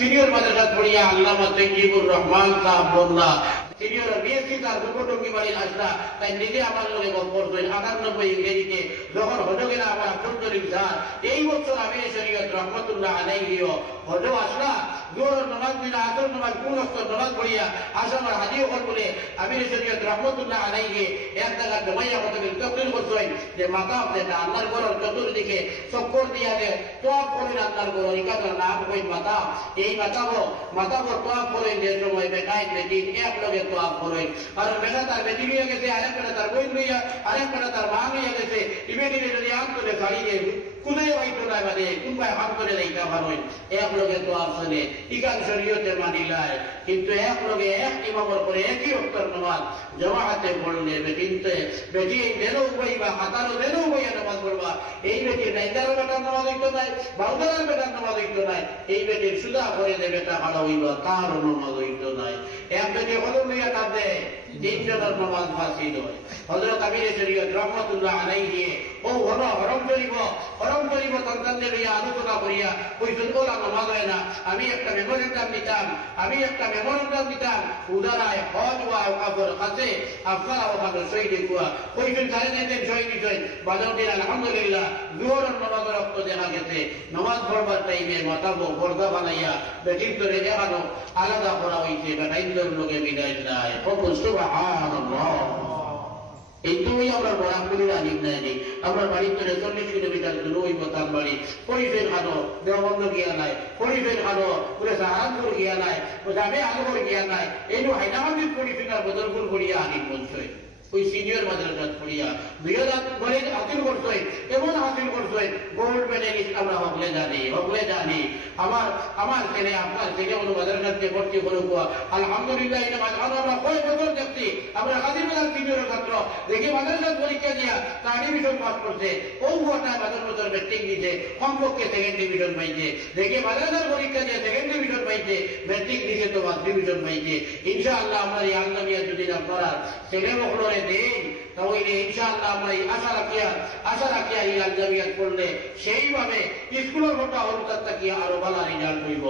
Senior মাদ্রাসা পড়িয়া আল্লামা তৈয়িবুর রহমান সাহেব বললা সিনিয়র বিএসসি তার দুপটঙ্গি বাড়ির আসলা তাই নিজে আমার লোকে গল্প করছেন 98 ইংরেজিতে যখন হজ গেলা আমার আব্দুল জলিল স্যার এই বছর আমির শরীয়ত রহমতুল্লাহ আলাইহিও হজ আসলা জোহর নামাজ বিনা আসর নামাজ কোন অস্তর নামাজ পড়িয়া আসামার হাজিও হল বলে আমির শরীয়ত রহমতুল্লাহ আলাইহি এক জায়গা জমাইয়া হতে তকরির করছেন যে মাতাব যেটা আল্লাহর ঘরের চতুর্দিকে চক্কর দিয়া যে তোয়াব করেন আল্লাহর ঘর ইকাদার নাম কই মাতাব এই মাতাবর তোয়াব করেন যে সময় বেটাই বেটিন এক লগে তোয়াব করেন আর বেটা তার বেটি লইয়া গেছে আরেক বেটা তার বই লইয়া আরেক বেটা তার মা লইয়া গেছে ইবেটিনে যদি আন্তরে ছাড়িয়ে কুদাই হইতো না মানে কুম্পায় হাত করে দেইতা ভালোই এক লগে তোয়াব চলে ইকান শরীয়তে মানিলায় কিন্তু এক লগে এক ইমামের করে একই অক্ষর নামাজ জামাতে পড়লে বেটিনতে বেটি দেনও বইবা হাতারও দেনও বইয়া নামাজ পড়বা এই বেটির নাইদারও বেটার নামাজ হইতো নাই বাউদারের বেটার নামাজ হইতো নাই এই বেটির সুদা করে দে বেটা ভালো হইবা তারও নামাজ হইতো নাই এক বেটি হলম লইয়া কাঁদে তিনজনের নামাজ ফাঁসিল হয় হযরত আমির শরীয়ত রহমতুল্লাহ আলাইহি ও হলো হরম করিব সন্তানদের লইয়া আলোচনা করিয়া কইছেন ওলা নামাজ হয় না আমি একটা মেমোরেন্ডাম দিতাম উদারায় হজ ওয়া আওকাফের কাছে আপনারা ওখানে শহীদ কুয়া কইছেন সাড়ে দিন শহীদ হইছেন বাজার দিন আলহামদুলিল্লাহ জোহরের নামাজের রক্ত দেখা গেছে নামাজ পড়বার টাইমে মাথাবো পর্দা বানাইয়া বেটির ধরে দেখানো আলাদা করা হয়েছে বেটাইন্দ্র লোকে বিদায় দেয় সুবহানাল্লাহ এই দুই আমরা বরাবরই আনিক নাই আমরা বাড়ির ধরে 40 কিলোমিটার দূরে ওই তার বাড়ি পরিবেশ খানো দেওবন্ধ গিয়া নাই পরিবেশ খানো পুরে সাহারানপুর গিয়া নাই জামে আলমর গিয়া নাই এই হাইনামান্দির পরিবেশার বদলপুর করিয়া আনিক বলছে ওই সিনিয়র মাদ্রাসা পড়িয়া 2000 হাসিল করছে এমন হাসিল করছে গোল্ড মেডেলিস্ট আমরা হকলে জানি আমার ছেলে আপনার ছেলে কোনো মাদ্রাসাতে ভর্তি করে আলহামদুলিল্লাহ আমরা কয়েক বছর দেখছি আমরা কাদির মেলার সিনিয়র ছাত্র দেখি মাদ্রাসার পরীক্ষা দিয়া তার ডিভিশন পাস করছে ও ঘটনায় বছর মেট্রিক দিছে কমপক্ষে সেকেন্ড ডিভিশন পাইছে দেখি মাদ্রাসার পরীক্ষা দিয়ে সেকেন্ড ডিভিশন পাইছে মেট্রিক দিছে তো ফার্স্ট ডিভিশন পাইছে ইনশাআল্লাহ আমরা এই আল্লামিয়া যদি আপনারা ছেলে মহলরে দেন তাহলে ইনশাআল্লাহ আমরা এই আশা রাখিয়া এই আল্লামিয়াত করলে সেইভাবে স্কুলের মতো হরতার তাকিয়া আরো ভালো রেজাল্ট হইব।